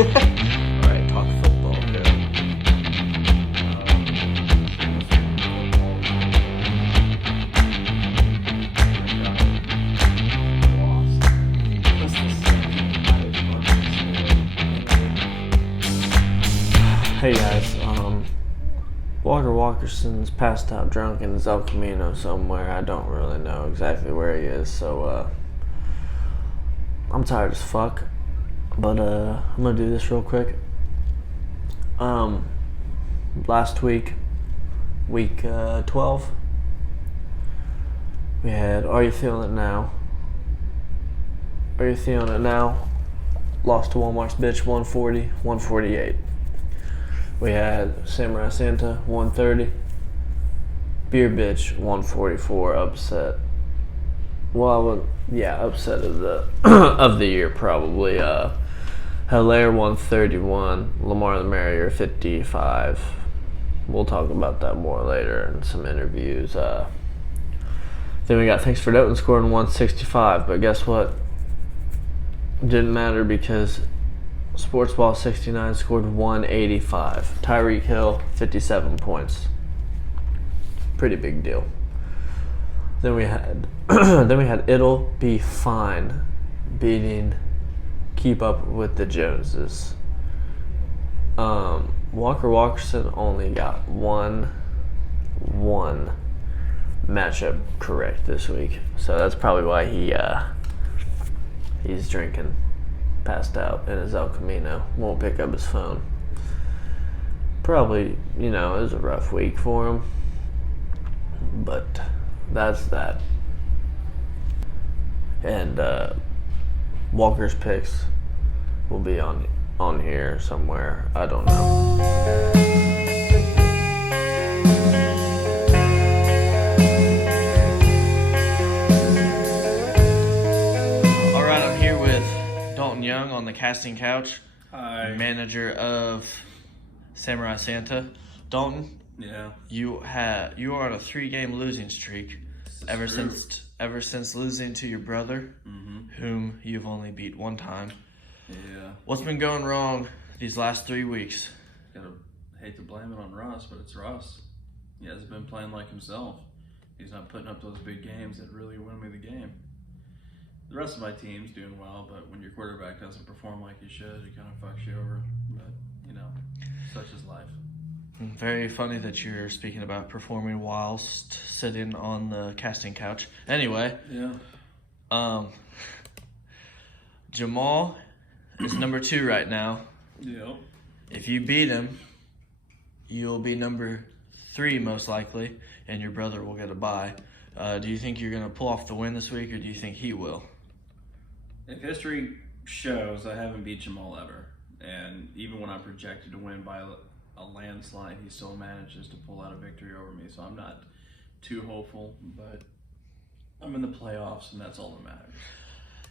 Alright, talk football, go. Hey guys, Walker Walkerson's passed out drunk in El Camino somewhere. I don't really know exactly where he is, so I'm tired as fuck. But I'm gonna do this real quick. Last week, week 12, we had Are You Feeling It Now? Are You Feeling It Now? Lost to Walmart's Bitch 140, 148. We had Samurai Santa 130. Beer Bitch 144 upset. Well, upset of the of the year probably. Hilaire 131. Lamar the Merrier 55. We'll talk about that more later in some interviews. Then we got Thanks for Doting scoring 165, but guess what? Didn't matter because Sportsball 69 scored 185. Tyreek Hill 57 points. Pretty big deal. Then we had It'll Be Fine beating Keep Up with the Joneses. Walker Walkerson only got one matchup correct this week, so that's probably why he's drinking, passed out in his El Camino, won't pick up his phone. Probably, it was a rough week for him, but that's that. And Walker's picks will be on here somewhere. I don't know. All right, I'm here with Dalton Young on the casting couch. Hi. Manager of Samurai Santa. Dalton, Yeah. you are on a 3-game losing streak ever since losing to your brother, whom you've only beat one time. Yeah. What's been going wrong these last 3 weeks? Hate to blame it on Russ, but it's Russ. He hasn't been playing like himself. He's not putting up those big games that really win me the game. The rest of my team's doing well, but when your quarterback doesn't perform like he should, it kind of fucks you over. But, such is life. Very funny that you're speaking about performing whilst sitting on the casting couch. Anyway, Yeah. Jamal is number 2 right now. Yep. If you beat him, you'll be number 3 most likely, and your brother will get a bye. Do you think you're going to pull off the win this week, or do you think he will? If history shows, I haven't beat Jamal ever. And even when I'm projected to win by a landslide, he still manages to pull out a victory over me. So I'm not too hopeful, but I'm in the playoffs, and that's all that matters.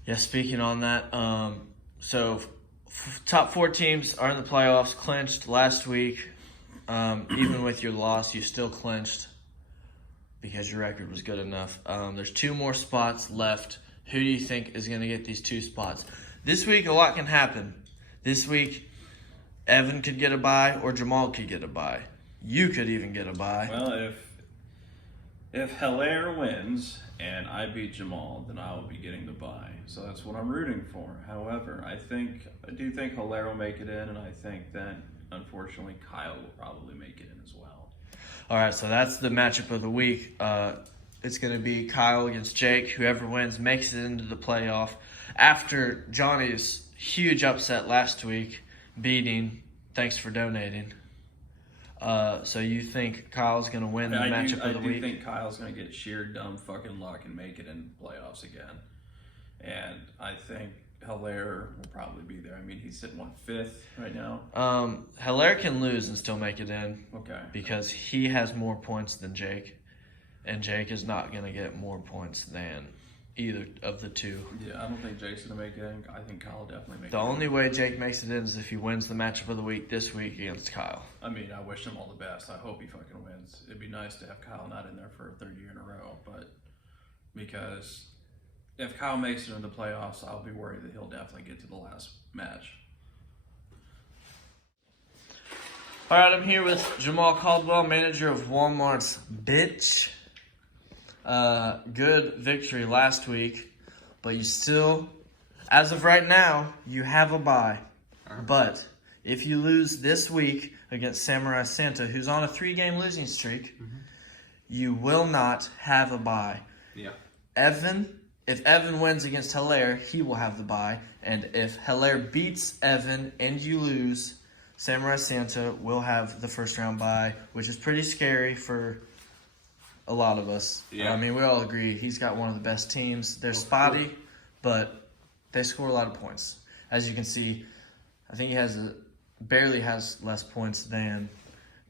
Yeah, speaking on that, so top 4 teams are in the playoffs, clinched last week. Even with your loss, you still clinched because your record was good enough. There's 2 more spots left. Who do you think is going to get these 2 spots? This week, a lot can happen. This week, Evan could get a bye or Jamal could get a bye. You could even get a bye. Well, if Hilaire wins and I beat Jamal, then I will be getting the bye. So that's what I'm rooting for. However, I do think Hilaire will make it in, and I think that, unfortunately, Kyle will probably make it in as well. All right, so that's the matchup of the week. It's going to be Kyle against Jake. Whoever wins makes it into the playoff. After Johnny's huge upset last week, beating Thanks for Donating. So you think Kyle's going to win the matchup of the week? I do think Kyle's going to get sheer dumb fucking luck and make it in the playoffs again. And I think Hilaire will probably be there. I mean, he's sitting, 5th right now? Hilaire can lose and still make it in. Okay. Because he has more points than Jake. And Jake is not going to get more points than either of the 2. Yeah, I don't think Jake's going to make it in. I think Kyle will definitely make it in. The only way Jake makes it in is if he wins the matchup of the week this week against Kyle. I mean, I wish him all the best. I hope he fucking wins. It'd be nice to have Kyle not in there for a 3rd year in a row, but because if Kyle makes it into the playoffs, I'll be worried that he'll definitely get to the last match. All right, I'm here with Jamal Caldwell, manager of Walmart's Bitch. Good victory last week, but you still, as of right now, you have a bye. But if you lose this week against Samurai Santa, who's on a 3-game losing streak, you will not have a bye. Yeah. If Evan wins against Hilaire, he will have the bye. And if Hilaire beats Evan and you lose, Samurai Santa will have the first round bye, which is pretty scary for a lot of us. Yeah. I mean, we all agree he's got one of the best teams. They're spotty, but they score a lot of points. As you can see, I think he barely has less points than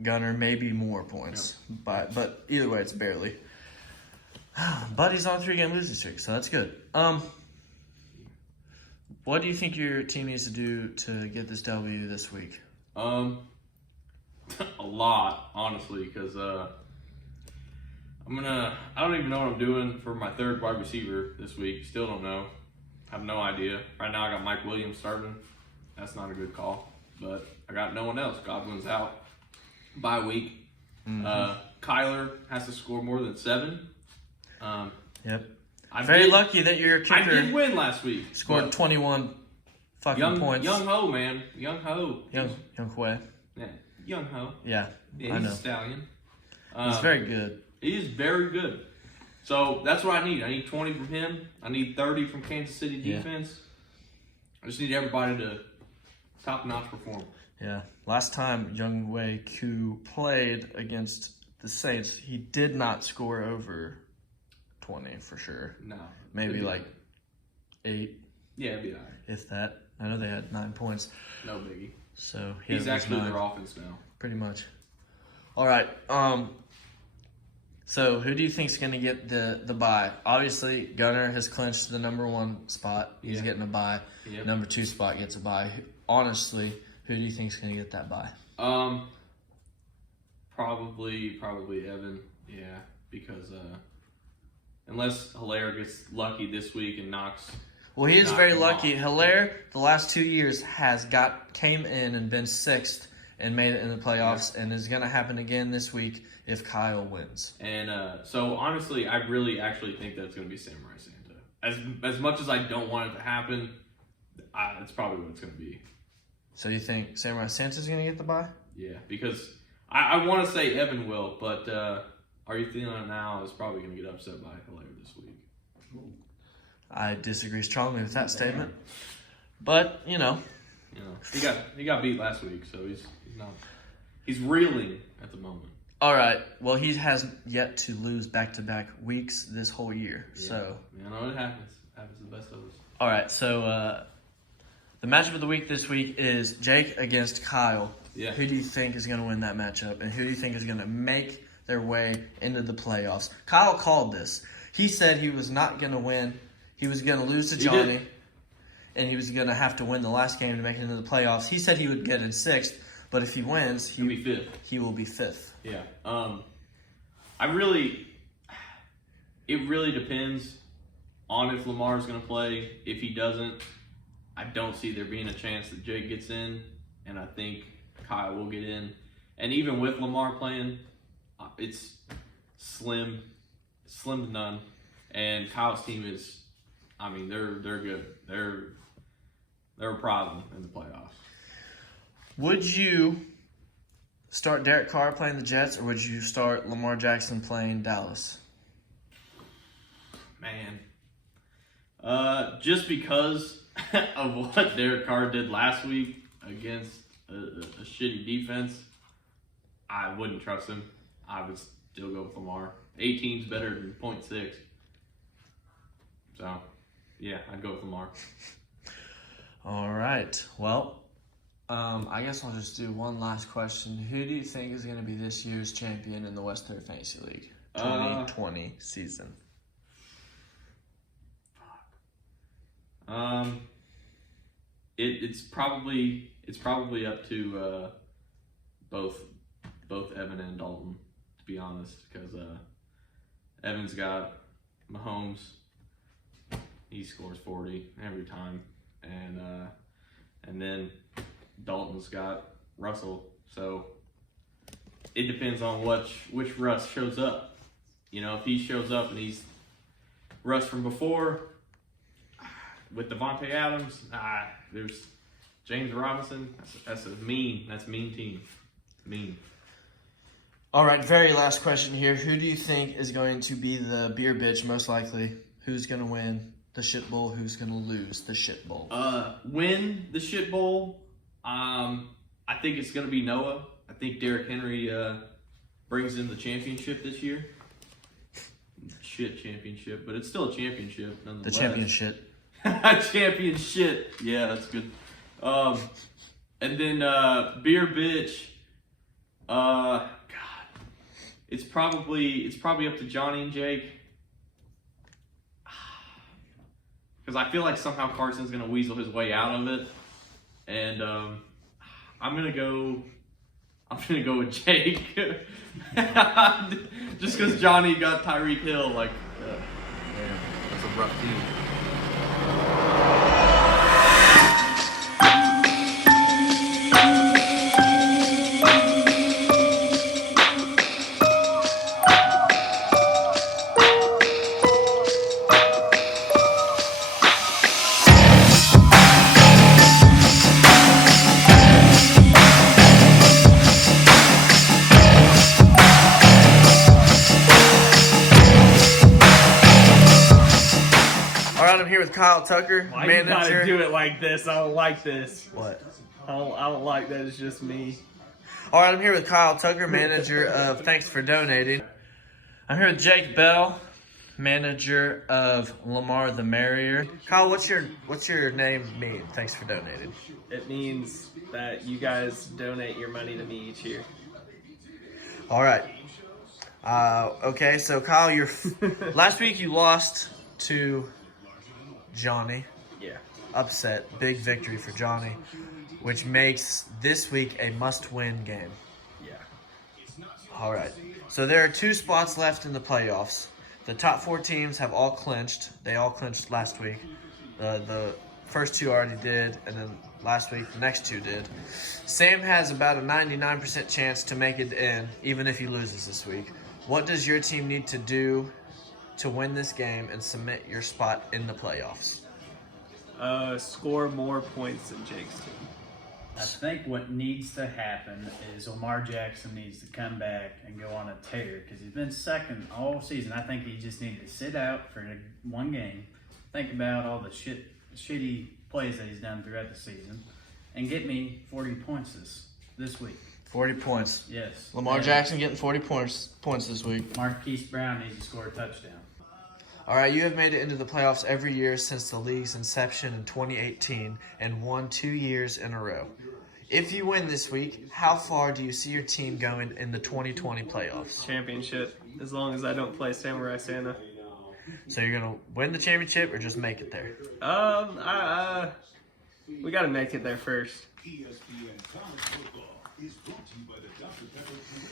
Gunner, maybe more points. But either way, it's barely. But he's on a 3-game losing streak, so that's good. What do you think your team needs to do to get this W this week? A lot, honestly, because I don't even know what I'm doing for my third wide receiver this week. Still don't know. Have no idea. Right now I got Mike Williams starting. That's not a good call. But I got no one else. Godwin's out. Bye week. Kyler has to score more than 7. Yep. Very lucky that your kicker I did win last week. scored 21 fucking points. Young Ho, man. Young Ho. Young Hue. Yeah. Young Ho. Yeah, Yeah, I he's know. a stallion. He's very good. He is very good. So that's what I need. I need 20 from him. I need 30 from Kansas City defense. I just need everybody to top-notch perform. Yeah. Last time Young Wei Q played against the Saints, he did not score over 20 for sure. No. Maybe It'd be like 8, Yeah, it'd be all right. if that. I know they had 9 points. No biggie. So He's had actually 9, their offense now. pretty much. All right. So who do you think's going to get the bye? Obviously, Gunner has clinched the number 1 spot. He's getting a bye. Yep. Number 2 spot gets a bye. Honestly, who do you think's going to get that bye? Probably Evan. Yeah, because unless Hilaire gets lucky this week and knocks. Well, he is Knock very him lucky. off. Hilaire, the last 2 years, came in and been 6th and made it in the playoffs, and is going to happen again this week if Kyle wins. And so honestly, I really actually think that's going to be Samurai Santa. As much as I don't want it to happen, it's probably what it's going to be. So you think Samurai Santa's going to get the bye? Yeah, because I want to say Evan will, but Are You Feeling It Now is probably going to get upset by Hilaire this week. I disagree strongly with that statement. But, You know, he got beat last week, so he's reeling at the moment. All right. Well, he has yet to lose back-to-back weeks this whole year. Yeah. So, You know, it happens. It happens to the best of us. all right. So, the matchup of the week this week is Jake against Kyle. Yeah. Who do you think is going to win that matchup, and who do you think is going to make their way into the playoffs? Kyle called this. He said he was not going to win. He was going to lose to He Johnny, did. and he was going to have to win the last game to make it into the playoffs. He said he would get in 6th, but if he wins, He'll be 5th. he will be 5th. Yeah. It really depends on if Lamar's going to play. If he doesn't, I don't see there being a chance that Jake gets in, and I think Kyle will get in. And even with Lamar playing, it's slim to none. And Kyle's team is, they're good. They're a problem in the playoffs. Would you start Derek Carr playing the Jets, or would you start Lamar Jackson playing Dallas? Man, just because of what Derek Carr did last week against a shitty defense, I wouldn't trust him. I would still go with Lamar. 18's better than 0.6. So, yeah, I'd go with Lamar. All right. Well, I guess I'll just do one last question. Who do you think is going to be this year's champion in the West Third Fantasy League 2020 season? It's probably up to both Evan and Dalton, to be honest, because Evan's got Mahomes, he scores 40 every time, and then Dalton's got Russell. So it depends on which Russ shows up. You know, if he shows up and he's Russ from before with Devontae Adams, there's James Robinson. That's mean team. Mean. All right, very last question here. Who do you think is going to be the beer bitch most likely? Who's going to win the shit bowl? Who's going to lose the shit bowl? Win the shit bowl. I think it's going to be Noah. I think Derrick Henry brings in the championship this year. Shit championship, but it's still a championship nonetheless. The championship. Championship. Yeah, that's good. And then beer bitch. God, it's probably up to Johnny and Jake. Because I feel like somehow Carson's gonna weasel his way out of it, and I'm gonna go with Jake, just because Johnny got Tyreek Hill. Like, man, that's a rough team. I'm here with Kyle Tucker, Why manager. you gotta do it like this? I don't like this. What? I don't like that. It's just me. All right, I'm here with Kyle Tucker, manager of Thanks for Donating. I'm here with Jake Bell, manager of Lamar the Merrier. Kyle, what's your name mean? Thanks for Donating. It means that you guys donate your money to me each year. All right. Okay, so Kyle, last week you lost to Johnny. Yeah. Upset, big victory for Johnny, which makes this week a must-win game. Yeah. All right. So there are 2 spots left in the playoffs. The top 4 teams have all clinched. They all clinched last week. The first 2 already did, and then last week the next 2 did. Sam has about a 99% chance to make it in, even if he loses this week. What does your team need to do to win this game and cement your spot in the playoffs? Score more points than Jake's team. I think what needs to happen is Lamar Jackson needs to come back and go on a tear because he's been second all season. I think he just needs to sit out for one game, think about all the shitty plays that he's done throughout the season, and get me 40 points this week. 40 points. Yes. Lamar Jackson getting 40 points this week. Marquise Brown needs to score a touchdown. All right, you have made it into the playoffs every year since the league's inception in 2018 and won 2 years in a row. If you win this week, how far do you see your team going in the 2020 playoffs? Championship, as long as I don't play Samurai Santa. So you're going to win the championship or just make it there? We got to make it there first.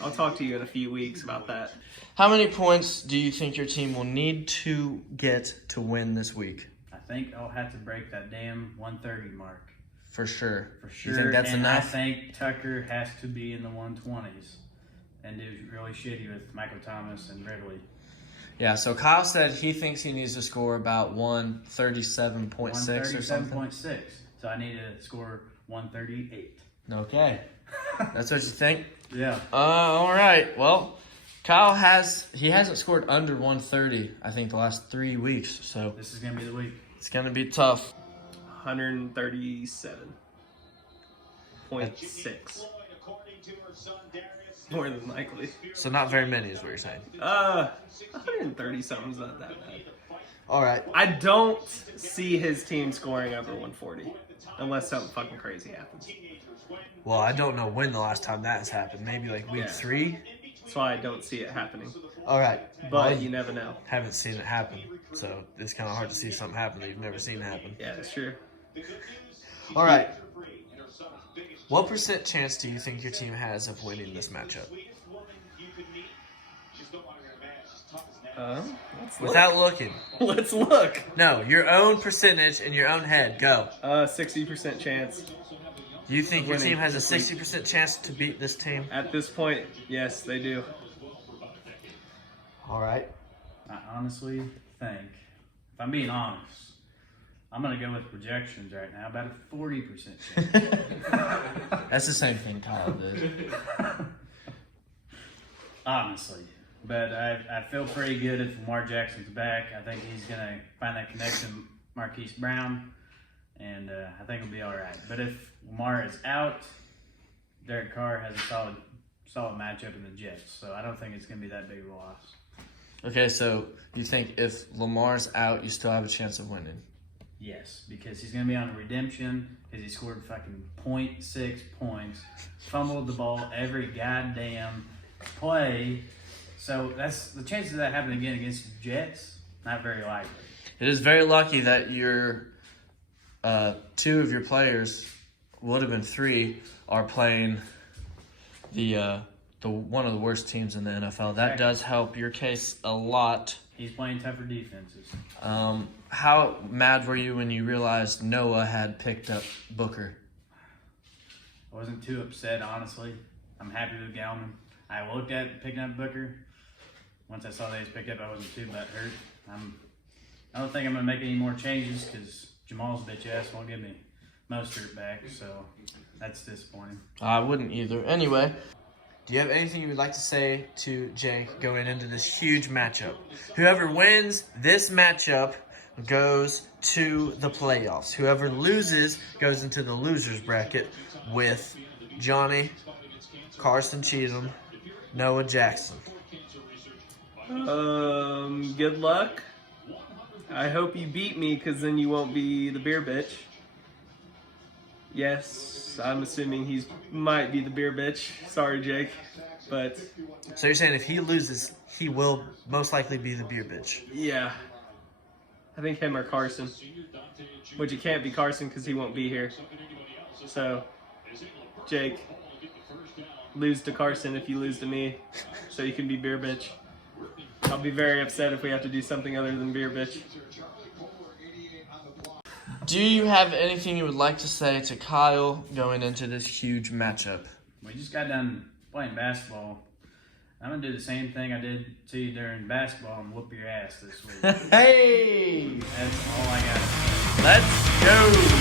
I'll talk to you in a few weeks about that. How many points do you think your team will need to get to win this week? I think I'll have to break that damn 130 mark. For sure. For sure. You think that's and enough? I think Tucker has to be in the 120s and do really shitty with Michael Thomas and Ridley. Yeah, so Kyle said he thinks he needs to score about 137.6 or something. 137.6. So I need to score 138. Okay. That's what you think? Yeah. All right. Well, Kyle hasn't scored under 130, I think, the last 3 weeks. So This is going to be the week. it's going to be tough. 137.6. More than likely. So not very many is what you're saying. 130 something's not that bad. All right. I don't see his team scoring over 140 unless something fucking crazy happens. Well, I don't know when the last time that has happened. Maybe like week 3? That's why I don't see it happening. All right. But Well, you never know. haven't seen it happen. So it's kind of hard to see something happen that you've never seen happen. Yeah, that's true. All right. What % chance do you think your team has of winning this matchup? Let's look. Without looking. Let's look. No, your own percentage in your own head. Go. 60% chance. You think your Winning team has a this week. 60% chance to beat this team? At this point, yes, they do. All right. I honestly think, if I'm being honest, I'm going to go with projections right now, about a 40% chance. That's the same thing Kyle did. Honestly. But I feel pretty good if Lamar Jackson's back. I think he's going to find that connection with Marquise Brown, and I think it'll be all right. But if Lamar is out, Derek Carr has a solid matchup in the Jets, so I don't think it's going to be that big of a loss. Okay, so you think if Lamar's out, you still have a chance of winning? Yes, because he's going to be on a redemption because he scored fucking 0.6 points, fumbled the ball every goddamn play. So that's the chances of that happening again against the Jets, not very likely. It is very lucky that your two of your players, would have been three, are playing the one of the worst teams in the NFL. That does help your case a lot. He's playing tougher defenses. How mad were you when you realized Noah had picked up Booker? I wasn't too upset, honestly. I'm happy with Gallman. I looked at picking up Booker. Once I saw that he was picked up, I wasn't too butthurt. I don't think I'm going to make any more changes because Jamal's bitch ass won't give me Mostert back, so that's disappointing. I wouldn't either. Anyway, do you have anything you would like to say to Jake going into this huge matchup? Whoever wins this matchup goes to the playoffs. Whoever loses goes into the losers bracket with Johnny, Carson Cheatham, Noah Jackson. Good luck. I hope you beat me because then you won't be the beer bitch. Yes, I'm assuming he might be the beer bitch. Sorry, Jake. But So you're saying if he loses, he will most likely be the beer bitch. yeah, I think him or Carson. Which it can't be Carson because he won't be here. So, Jake, lose to Carson if you lose to me, so you can be beer bitch. I'll be very upset if we have to do something other than beer bitch. Do you have anything you would like to say to Kyle going into this huge matchup? We just got done playing basketball. I'm going to do the same thing I did to you during basketball and whoop your ass this week. Hey! That's all I got to say. Let's go!